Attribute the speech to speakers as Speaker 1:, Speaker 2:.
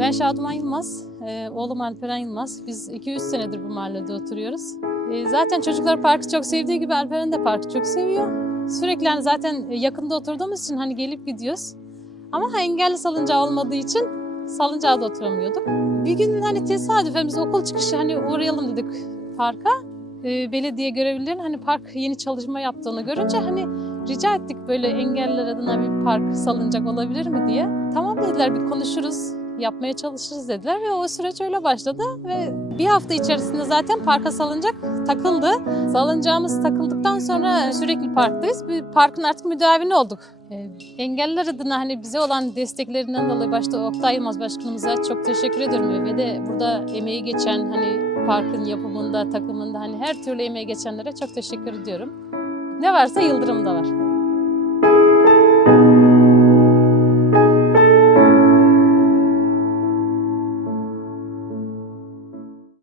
Speaker 1: Ben Şaduman Yılmaz, e, oğlum Alperen Yılmaz. Biz 2-3 senedir bu mahallede oturuyoruz. E, zaten çocuklar parkı çok sevdiği gibi Alperen de parkı çok seviyor. Sürekli hani zaten yakında oturduğumuz için hani gelip gidiyoruz. Ama engelli salıncağı olmadığı için salıncağa da oturamıyorduk. Bir gün hani tesadüfen biz okul çıkışı hani uğrayalım dedik parka. E, belediye görevlilerin hani park yeni çalışma yaptığını görünce hani rica ettik böyle engelliler adına bir park salıncak olabilir mi diye. Tamam dediler bir konuşuruz, yapmaya çalışırız dediler ve o süreç öyle başladı ve bir hafta içerisinde zaten parka salıncak takıldı. Salıncağımız takıldıktan sonra sürekli parktayız. Bir parkın artık müdavini olduk. Ee, Engelliler adına hani bize olan desteklerinden dolayı başta Oktay Yılmaz Başkanımıza çok teşekkür ediyorum ve de burada emeği geçen hani parkın yapımında, takımında hani her türlü emeği geçenlere çok teşekkür ediyorum. Ne varsa Yıldırım'da var.